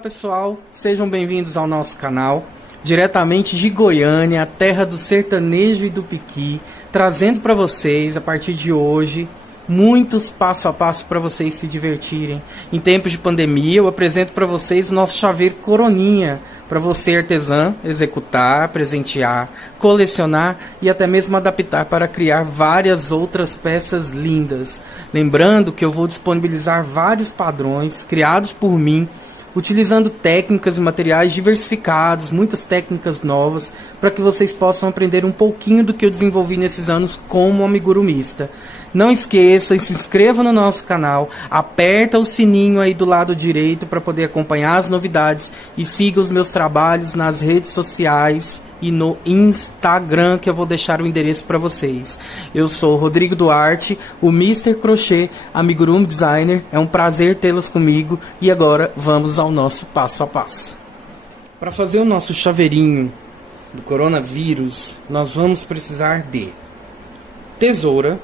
pessoal, sejam bem-vindos ao nosso canal, diretamente de Goiânia, a terra do sertanejo e do piqui, trazendo para vocês, a partir de hoje, muitos passo a passo para vocês se divertirem. Em tempos de pandemia, eu apresento para vocês o nosso chaveiro Coroninha, para você, artesã, executar, presentear, colecionar e até mesmo adaptar para criar várias outras peças lindas. Lembrando que eu vou disponibilizar vários padrões criados por mim, utilizando técnicas e materiais diversificados, muitas técnicas novas, para que vocês possam aprender um pouquinho do que eu desenvolvi nesses anos como amigurumista. Não esqueça, se inscreva no nosso canal, aperta o sininho aí do lado direito para poder acompanhar as novidades e siga os meus trabalhos nas redes sociais e no Instagram, que eu vou deixar o endereço para vocês. Eu sou Rodrigo Duarte, o Mr. Crochê, amigurumi designer. É um prazer tê-las comigo e agora vamos ao nosso passo a passo. Para fazer o nosso chaveirinho do coronavírus, nós vamos precisar de tesoura,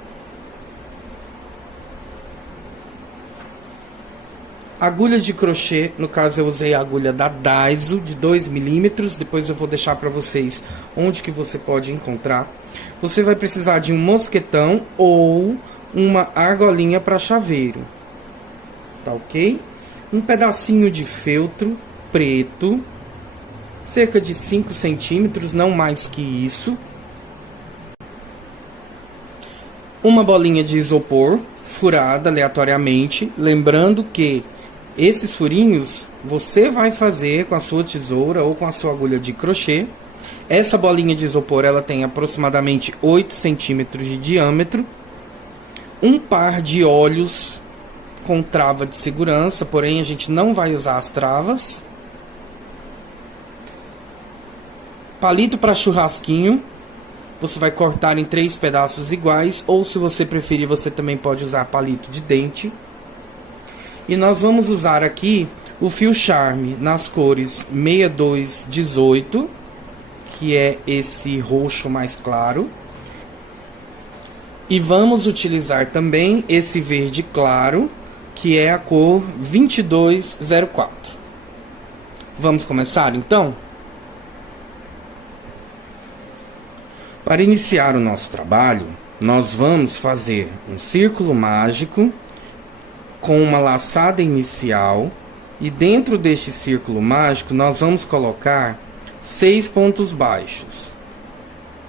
agulha de crochê, no caso eu usei a agulha da Daiso de 2 mm, depois eu vou deixar para vocês onde que você pode encontrar. Você vai precisar de um mosquetão ou uma argolinha para chaveiro, tá ok? Um pedacinho de feltro preto, cerca de 5 centímetros, não mais que isso. Uma bolinha de isopor furada aleatoriamente, lembrando que esses furinhos você vai fazer com a sua tesoura ou com a sua agulha de crochê. Essa bolinha de isopor ela tem aproximadamente 8 centímetros de diâmetro. Um par de olhos com trava de segurança, porém a gente não vai usar as travas. Palito para churrasquinho. Você vai cortar em 3 pedaços iguais, ou se você preferir, você também pode usar palito de dente. E nós vamos usar aqui o fio Charme nas cores 6218, que é esse roxo mais claro. E vamos utilizar também esse verde claro, que é a cor 2204. Vamos começar então? Para iniciar o nosso trabalho, nós vamos fazer um círculo mágico com uma laçada inicial, e dentro deste círculo mágico nós vamos colocar 6 pontos baixos.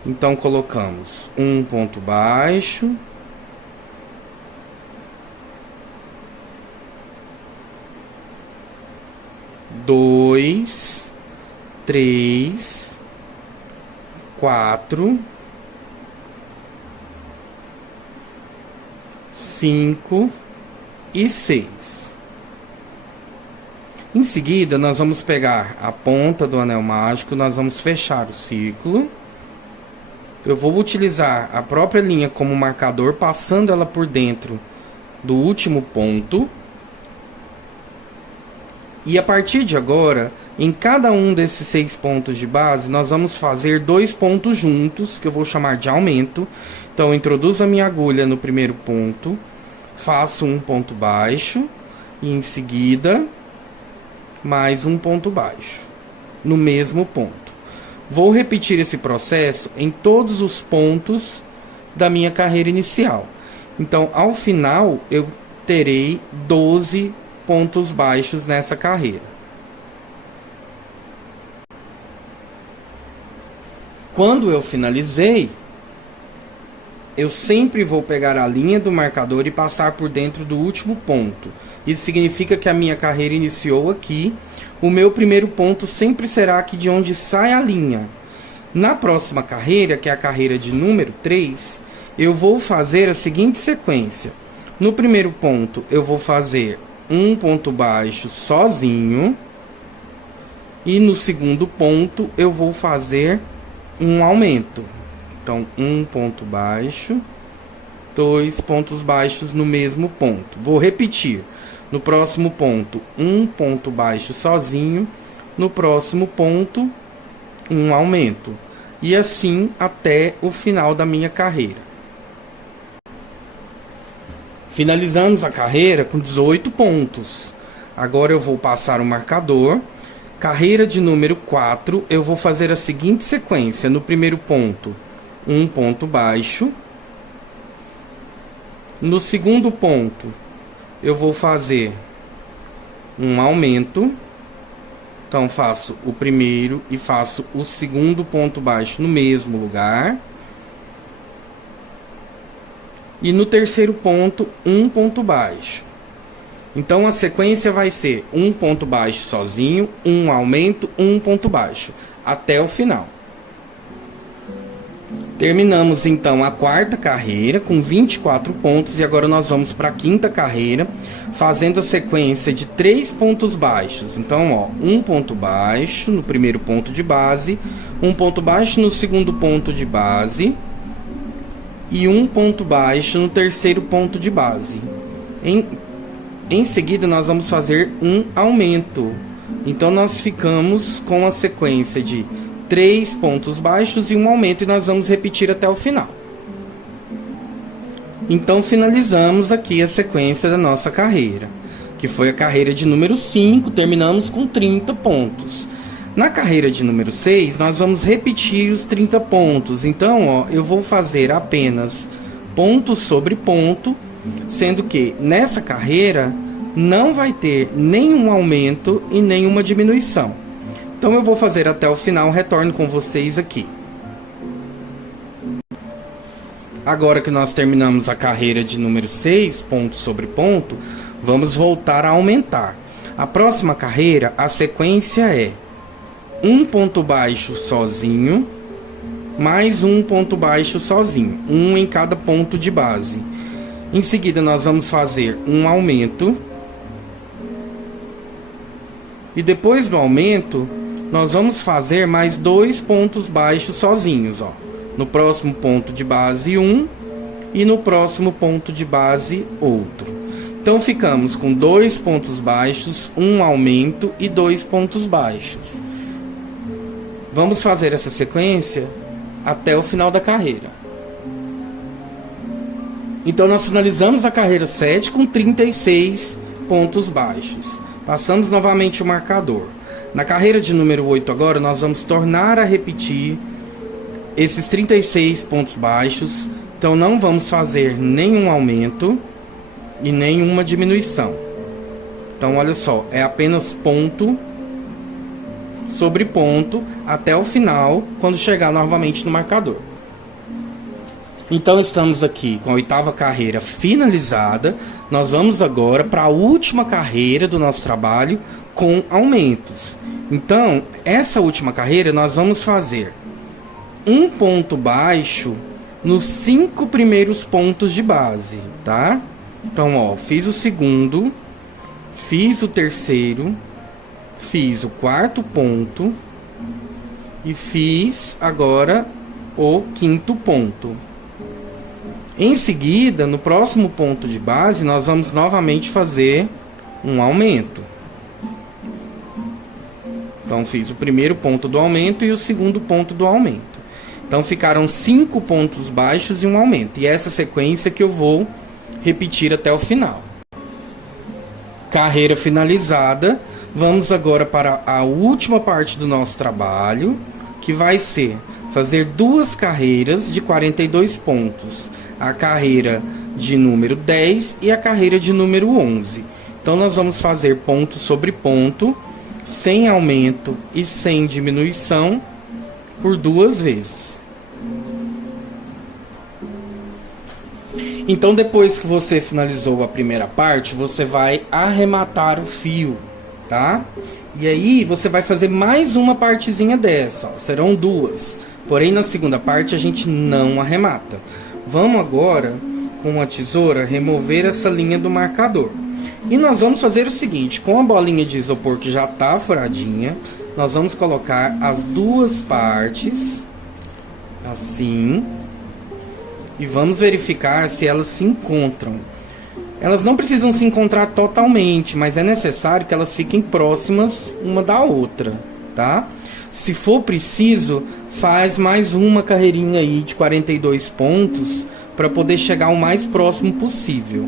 Então colocamos um ponto baixo, dois, 3, 4, 5 e 6. Em seguida, nós vamos pegar a ponta do anel mágico, nós vamos fechar o círculo. Eu vou utilizar a própria linha como marcador, passando ela por dentro do último ponto. E a partir de agora, em cada um desses 6 pontos de base, nós vamos fazer 2 pontos juntos, que eu vou chamar de aumento. Então, eu introduzo a minha agulha no primeiro ponto, faço um ponto baixo, e em seguida, mais um ponto baixo, no mesmo ponto. Vou repetir esse processo em todos os pontos da minha carreira inicial. Então, ao final, eu terei 12 pontos baixos nessa carreira. Quando eu finalizei, eu sempre vou pegar a linha do marcador e passar por dentro do último ponto. Isso significa que a minha carreira iniciou aqui. O meu primeiro ponto sempre será aqui de onde sai a linha. Na próxima carreira, que é a carreira de número 3, eu vou fazer a seguinte sequência. No primeiro ponto, eu vou fazer um ponto baixo sozinho. E no segundo ponto, eu vou fazer um aumento. Então, um ponto baixo, 2 pontos baixos no mesmo ponto. Vou repetir. No próximo ponto, um ponto baixo sozinho. No próximo ponto, um aumento. E assim até o final da minha carreira. Finalizamos a carreira com 18 pontos. Agora eu vou passar o marcador. Carreira de número 4, eu vou fazer a seguinte sequência. No primeiro ponto, um ponto baixo. No segundo ponto, eu vou fazer um aumento. Então, faço o primeiro e faço o segundo ponto baixo no mesmo lugar. E no terceiro ponto, um ponto baixo. Então, a sequência vai ser um ponto baixo sozinho, um aumento, um ponto baixo, até o final. Terminamos, então, a quarta carreira com 24 pontos. E agora nós vamos para a quinta carreira, fazendo a sequência de 3 pontos baixos. Então, ó, um ponto baixo no primeiro ponto de base, um ponto baixo no segundo ponto de base e um ponto baixo no terceiro ponto de base. Em seguida, nós vamos fazer um aumento. Então, nós ficamos com a sequência de 3 pontos baixos e um aumento, e nós vamos repetir até o final. Então, finalizamos aqui a sequência da nossa carreira, que foi a carreira de número 5, terminamos com 30 pontos. Na carreira de número 6, nós vamos repetir os 30 pontos. Então, ó, eu vou fazer apenas ponto sobre ponto, sendo que nessa carreira não vai ter nenhum aumento e nenhuma diminuição. Então eu vou fazer até o final, retorno com vocês aqui. Agora que nós terminamos a carreira de número 6, ponto sobre ponto, vamos voltar a aumentar. A próxima carreira, a sequência é um ponto baixo sozinho, mais um ponto baixo sozinho, um em cada ponto de base. Em seguida, nós vamos fazer um aumento. E depois do aumento, nós vamos fazer mais 2 pontos baixos sozinhos, ó. No próximo ponto de base, um. E no próximo ponto de base, outro. Então, ficamos com 2 pontos baixos, um aumento e 2 pontos baixos. Vamos fazer essa sequência até o final da carreira. Então, nós finalizamos a carreira 7 com 36 pontos baixos. Passamos novamente o marcador. Na carreira de número 8 agora, nós vamos tornar a repetir esses 36 pontos baixos. Então, não vamos fazer nenhum aumento e nenhuma diminuição. Então, olha só, é apenas ponto sobre ponto até o final, quando chegar novamente no marcador. Então, estamos aqui com a oitava carreira finalizada. Nós vamos agora para a última carreira do nosso trabalho com aumentos. Então, essa última carreira nós vamos fazer um ponto baixo nos 5 primeiros pontos de base, tá? Então, ó, fiz o segundo, fiz o terceiro, fiz o quarto ponto e fiz agora o quinto ponto. Em seguida, no próximo ponto de base, nós vamos novamente fazer um aumento. Então, fiz o primeiro ponto do aumento e o segundo ponto do aumento. Então, ficaram 5 pontos baixos e um aumento. E essa sequência que eu vou repetir até o final. Carreira finalizada. Vamos agora para a última parte do nosso trabalho, que vai ser fazer 2 carreiras de 42 pontos. A carreira de número 10 e a carreira de número 11. Então, nós vamos fazer ponto sobre ponto, sem aumento e sem diminuição, por 2 vezes. Então, depois que você finalizou a primeira parte, você vai arrematar o fio, tá? E aí, você vai fazer mais uma partezinha dessa, ó. Serão 2. Porém, na segunda parte, a gente não arremata. Vamos agora, com a tesoura, remover essa linha do marcador. E nós vamos fazer o seguinte, com a bolinha de isopor que já está furadinha, nós vamos colocar as 2 partes, assim, e vamos verificar se elas se encontram. Elas não precisam se encontrar totalmente, mas é necessário que elas fiquem próximas uma da outra, tá? Se for preciso, faz mais uma carreirinha aí de 42 pontos para poder chegar o mais próximo possível.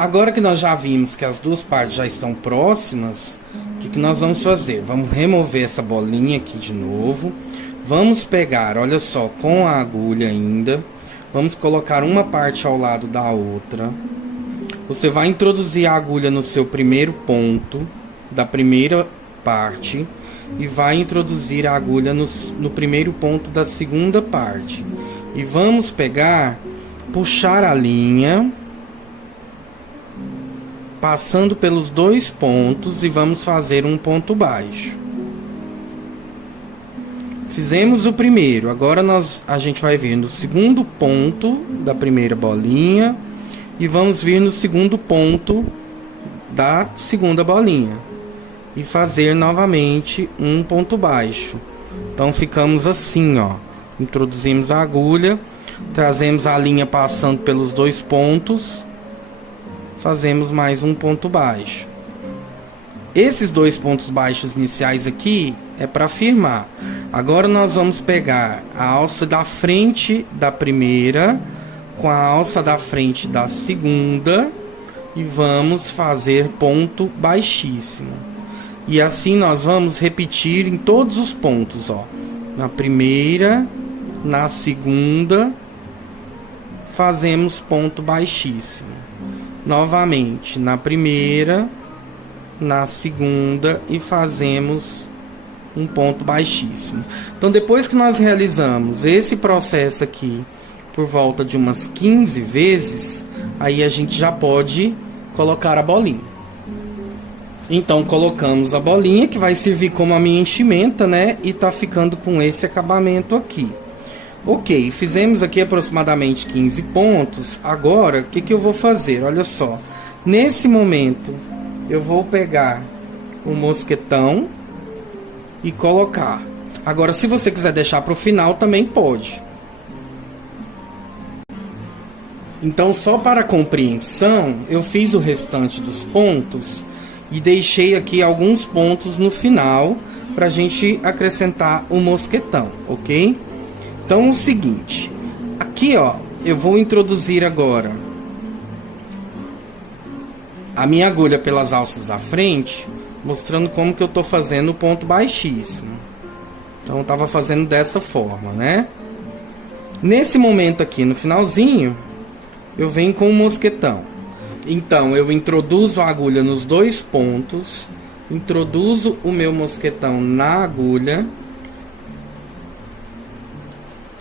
Agora que nós já vimos que as duas partes já estão próximas, o que nós vamos fazer? Vamos remover essa bolinha aqui de novo. Vamos pegar, olha só, com a agulha ainda. Vamos colocar uma parte ao lado da outra. Você vai introduzir a agulha no seu primeiro ponto da primeira parte e vai introduzir a agulha no primeiro ponto da segunda parte. E vamos pegar, puxar a linha, passando pelos dois pontos, e vamos fazer um ponto baixo. Fizemos o primeiro, agora a gente vai vir no segundo ponto da primeira bolinha e vamos vir no segundo ponto da segunda bolinha e fazer novamente um ponto baixo. Então ficamos assim, ó. Introduzimos a agulha, trazemos a linha passando pelos dois pontos, fazemos mais um ponto baixo. Esses dois pontos baixos iniciais aqui é para firmar. Agora nós vamos pegar a alça da frente da primeira com a alça da frente da segunda e vamos fazer ponto baixíssimo. E assim nós vamos repetir em todos os pontos, ó. Na primeira, na segunda, fazemos ponto baixíssimo. Novamente, na primeira, na segunda e fazemos um ponto baixíssimo. Então, depois que nós realizamos esse processo aqui por volta de umas 15 vezes, aí a gente já pode colocar a bolinha. Então, colocamos a bolinha, que vai servir como a minha enchimenta, né? E tá ficando com esse acabamento aqui. Ok, fizemos aqui aproximadamente 15 pontos. Agora, o que eu vou fazer? Olha só. Nesse momento, eu vou pegar o mosquetão e colocar. Agora, se você quiser deixar para o final, também pode. Então, só para compreensão, eu fiz o restante dos pontos e deixei aqui alguns pontos no final para a gente acrescentar o mosquetão, ok? Então, é o seguinte, aqui ó, eu vou introduzir agora a minha agulha pelas alças da frente, mostrando como que eu tô fazendo o ponto baixíssimo. Então, eu tava fazendo dessa forma, né? Nesse momento aqui, no finalzinho, eu venho com o mosquetão. Então, eu introduzo a agulha nos dois pontos, introduzo o meu mosquetão na agulha.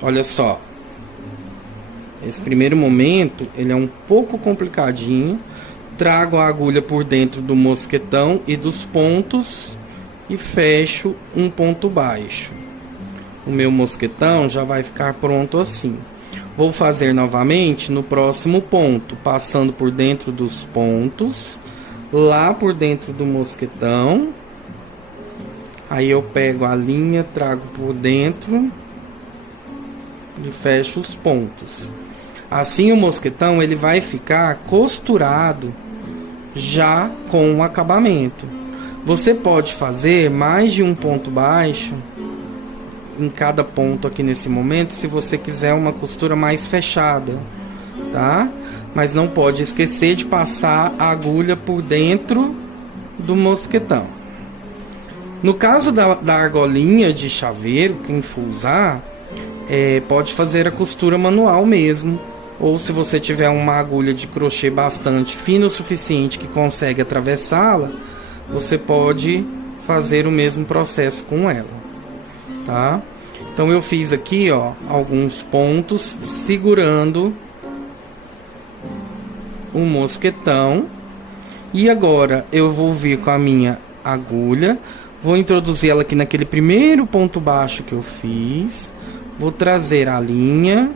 Olha só, esse primeiro momento, ele é um pouco complicadinho. Trago a agulha por dentro do mosquetão e dos pontos e fecho um ponto baixo. O meu mosquetão já vai ficar pronto assim. Vou fazer novamente no próximo ponto, passando por dentro dos pontos, lá por dentro do mosquetão. Aí eu pego a linha, trago por dentro e fecho os pontos. Assim o mosquetão ele vai ficar costurado já com o acabamento. Você pode fazer mais de um ponto baixo em cada ponto aqui nesse momento, se você quiser uma costura mais fechada, tá? Mas não pode esquecer de passar a agulha por dentro do mosquetão. No caso da argolinha de chaveiro, quem for usar, pode fazer a costura manual mesmo. Ou se você tiver uma agulha de crochê bastante fina o suficiente que consegue atravessá-la, você pode fazer o mesmo processo com ela, tá? Então eu fiz aqui, ó, alguns pontos segurando o mosquetão. E agora eu vou vir com a minha agulha, vou introduzir ela aqui naquele primeiro ponto baixo que eu fiz, vou trazer a linha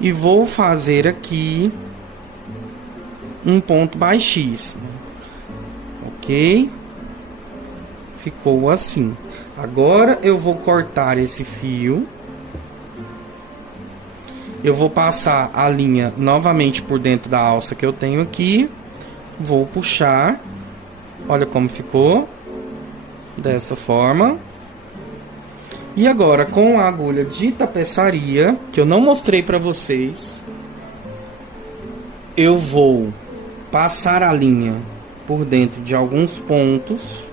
e vou fazer aqui um ponto baixíssimo, ok? Ficou assim. Agora eu vou cortar esse fio, eu vou passar a linha novamente por dentro da alça que eu tenho aqui, vou puxar, olha como ficou, dessa forma. E agora, com a agulha de tapeçaria, que eu não mostrei para vocês, eu vou passar a linha por dentro de alguns pontos.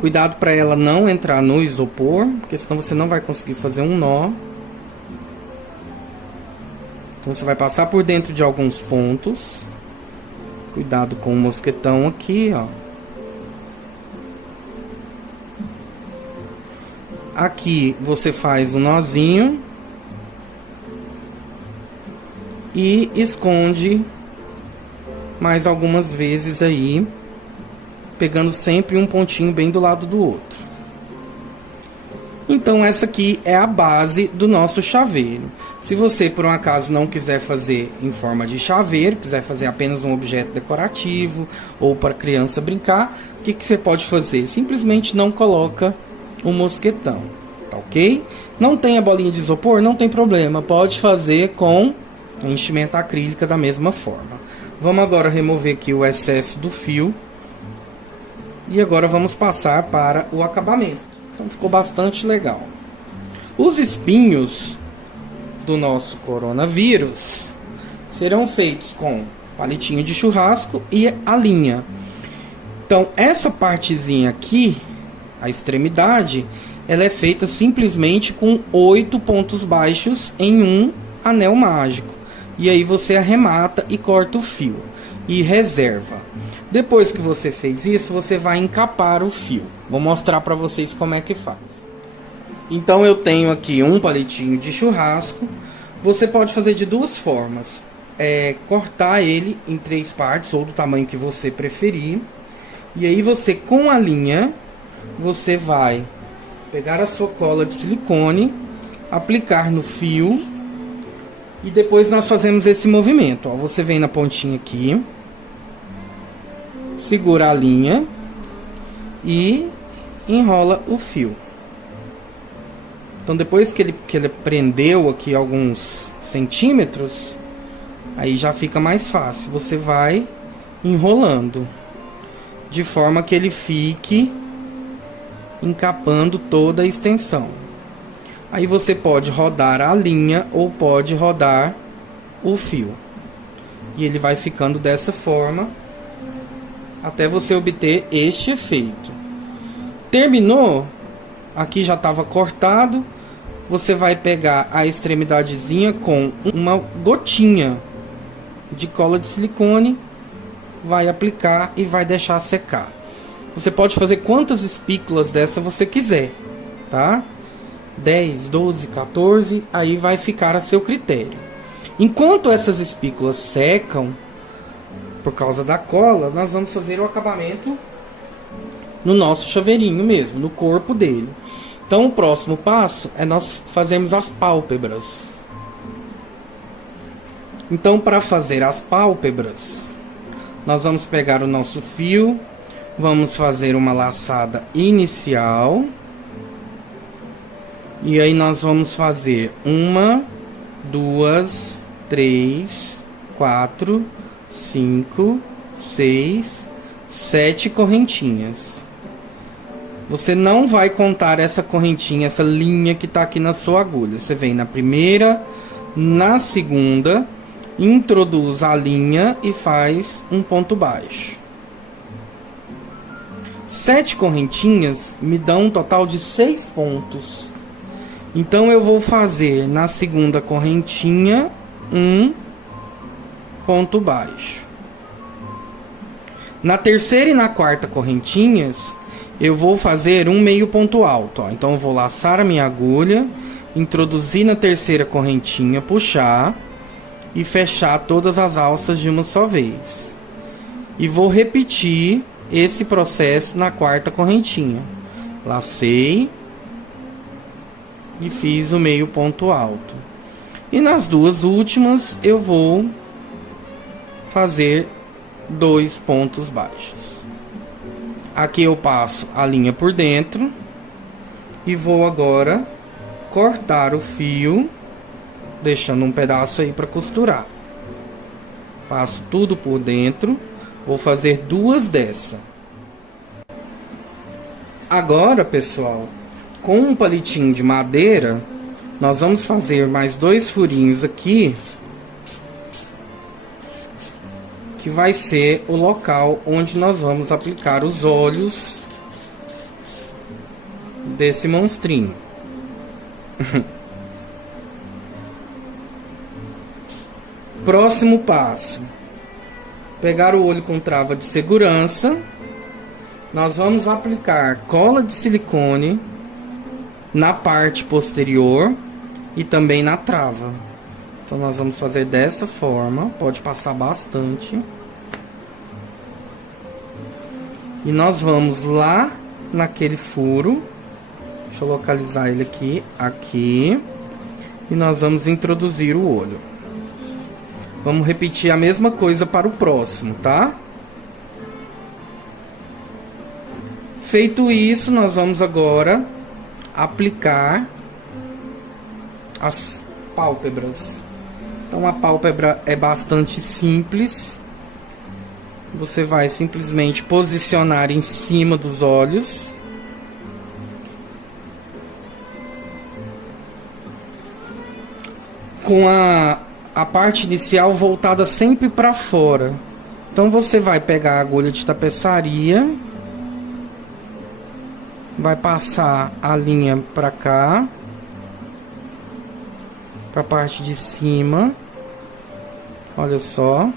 Cuidado para ela não entrar no isopor, porque senão você não vai conseguir fazer um nó. Então você vai passar por dentro de alguns pontos. Cuidado com o mosquetão aqui, ó. Aqui você faz um nozinho e esconde mais algumas vezes aí, pegando sempre um pontinho bem do lado do outro. Então essa aqui é a base do nosso chaveiro. Se você por um acaso não quiser fazer em forma de chaveiro, quiser fazer apenas um objeto decorativo ou para criança brincar, o que você pode fazer? Simplesmente não coloca o mosquetão, tá ok? Não tem a bolinha de isopor? Não tem problema, pode fazer com enchimento acrílica da mesma forma. Vamos agora remover aqui o excesso do fio. E agora vamos passar para o acabamento. Então ficou bastante legal. Os espinhos do nosso coronavírus serão feitos com palitinho de churrasco e a linha. Então essa partezinha aqui, a extremidade, ela é feita simplesmente com 8 pontos baixos em um anel mágico. E aí você arremata e corta o fio e reserva. Depois que você fez isso, você vai encapar o fio. Vou mostrar para vocês como é que faz. Então eu tenho aqui um palitinho de churrasco. Você pode fazer de duas formas. Cortar ele em 3 partes, ou do tamanho que você preferir. E aí você, com a linha, você vai pegar a sua cola de silicone, aplicar no fio. E depois nós fazemos esse movimento. Ó, você vem na pontinha aqui, segura a linha e enrola o fio. Então depois que ele prendeu aqui alguns centímetros, aí já fica mais fácil. Você vai enrolando de forma que ele fique encapando toda a extensão. Aí você pode rodar a linha ou pode rodar o fio. E ele vai ficando dessa forma até você obter este efeito. Terminou? Aqui já estava cortado. Você vai pegar a extremidadezinha com uma gotinha de cola de silicone, vai aplicar e vai deixar secar. Você pode fazer quantas espículas dessa você quiser, tá? 10, 12, 14, aí vai ficar a seu critério. Enquanto essas espículas secam, por causa da cola, nós vamos fazer o acabamento no nosso chaveirinho mesmo, no corpo dele. Então o próximo passo é nós fazermos as pálpebras. Então para fazer as pálpebras, nós vamos pegar o nosso fio, vamos fazer uma laçada inicial. E aí nós vamos fazer 1, 2, 3, 4, 5, 6, 7 correntinhas. Você não vai contar essa correntinha, essa linha que está aqui na sua agulha. Você vem na primeira, na segunda, introduz a linha e faz um ponto baixo. 7 correntinhas me dão um total de 6 pontos. Então eu vou fazer na segunda correntinha um ponto baixo. Na terceira e na quarta correntinhas, eu vou fazer um meio ponto alto. Ó. Então eu vou laçar a minha agulha, introduzir na terceira correntinha, puxar e fechar todas as alças de uma só vez. E vou repetir esse processo na quarta correntinha. Lacei e fiz o meio ponto alto. E nas duas últimas eu vou fazer 2 pontos baixos. Aqui eu passo a linha por dentro e vou agora cortar o fio, deixando um pedaço aí para costurar. Passo tudo por dentro, vou fazer 2 dessa. Agora, pessoal, com um palitinho de madeira, nós vamos fazer mais 2 furinhos aqui que vai ser o local onde nós vamos aplicar os olhos desse monstrinho. Próximo passo: pegar o olho com trava de segurança. Nós vamos aplicar cola de silicone na parte posterior e também na trava. Então nós vamos fazer dessa forma, pode passar bastante. E nós vamos lá naquele furo. Deixa eu localizar ele aqui. E nós vamos introduzir o olho. Vamos repetir a mesma coisa para o próximo, tá? Feito isso, nós vamos agora aplicar as pálpebras. Então a pálpebra é bastante simples. Você vai simplesmente posicionar em cima dos olhos. Com a parte inicial voltada sempre para fora. Então você vai pegar a agulha de tapeçaria, vai passar a linha para cá, para a parte de cima. Olha só.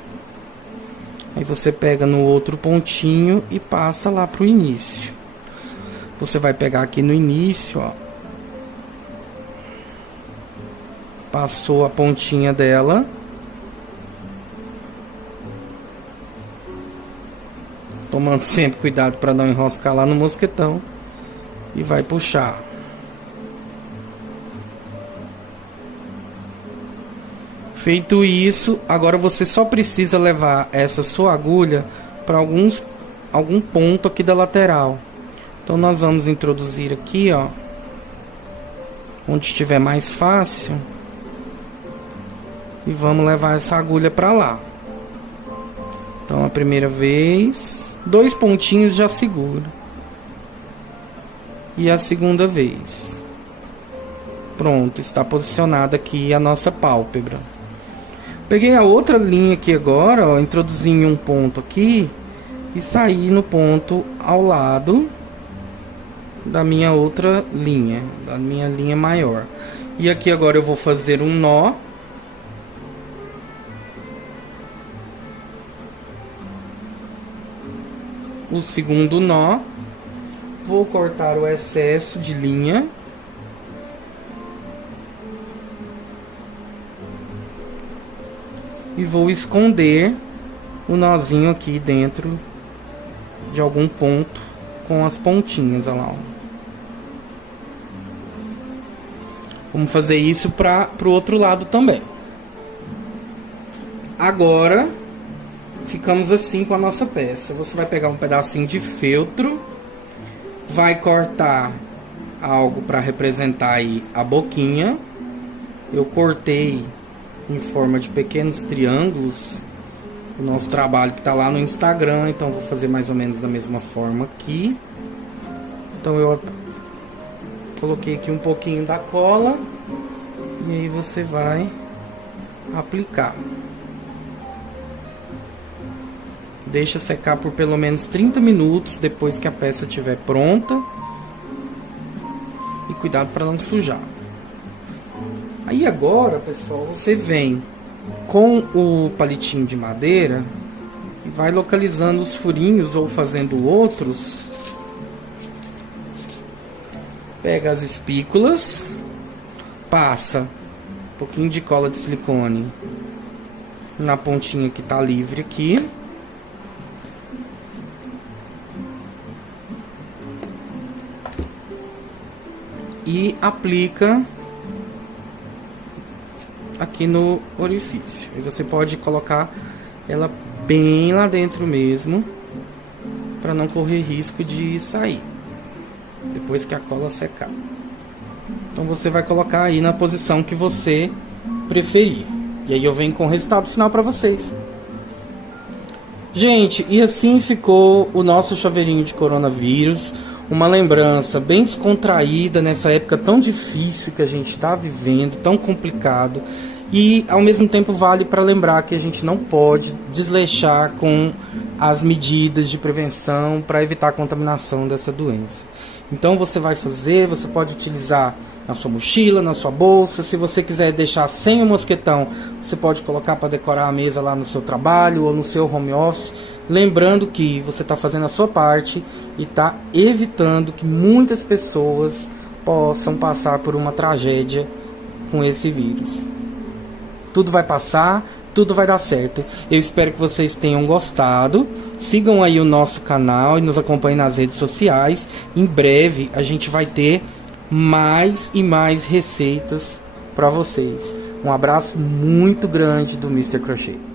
Aí você pega no outro pontinho e passa lá pro início. Você vai pegar aqui no início, ó. Passou a pontinha dela. Tomando sempre cuidado para não enroscar lá no mosquetão. E vai puxar. Feito isso, agora você só precisa levar essa sua agulha para algum ponto aqui da lateral. Então nós vamos introduzir aqui, ó, onde estiver mais fácil, e vamos levar essa agulha para lá. Então a primeira vez, 2 pontinhos já segura. E a segunda vez. Pronto, está posicionada aqui a nossa pálpebra. Peguei a outra linha aqui agora, ó, introduzi em um ponto aqui e saí no ponto ao lado da minha outra linha, da minha linha maior. E aqui agora eu vou fazer um nó. O segundo nó. Vou cortar o excesso de linha. E vou esconder o nozinho aqui dentro de algum ponto com as pontinhas, olha lá, ó. Vamos fazer isso para o outro lado também. Agora, ficamos assim com a nossa peça. Você vai pegar um pedacinho de feltro, vai cortar algo para representar aí a boquinha. Eu cortei em forma de pequenos triângulos o nosso trabalho que está lá no Instagram, então vou fazer mais ou menos da mesma forma aqui. Então eu coloquei aqui um pouquinho da cola e aí você vai aplicar. Deixa secar por pelo menos 30 minutos depois que a peça estiver pronta. E cuidado para não sujar. Aí agora, pessoal, você vem com o palitinho de madeira e vai localizando os furinhos ou fazendo outros. Pega as espículas, passa um pouquinho de cola de silicone na pontinha que tá livre aqui. E aplica aqui no orifício. E você pode colocar ela bem lá dentro mesmo, para não correr risco de sair depois que a cola secar. Então você vai colocar aí na posição que você preferir. E aí eu venho com o resultado final para vocês. Gente, e assim ficou o nosso chaveirinho de coronavírus. Uma lembrança bem descontraída nessa época tão difícil que a gente está vivendo, tão complicado. E ao mesmo tempo vale para lembrar que a gente não pode desleixar com as medidas de prevenção para evitar a contaminação dessa doença. Então você pode utilizar na sua mochila, na sua bolsa. Se você quiser deixar sem o mosquetão, você pode colocar para decorar a mesa lá no seu trabalho ou no seu home office. Lembrando que você está fazendo a sua parte e está evitando que muitas pessoas possam passar por uma tragédia com esse vírus. Tudo vai passar, tudo vai dar certo. Eu espero que vocês tenham gostado. Sigam aí o nosso canal e nos acompanhem nas redes sociais. Em breve a gente vai ter mais e mais receitas para vocês. Um abraço muito grande do Mr. Crochê.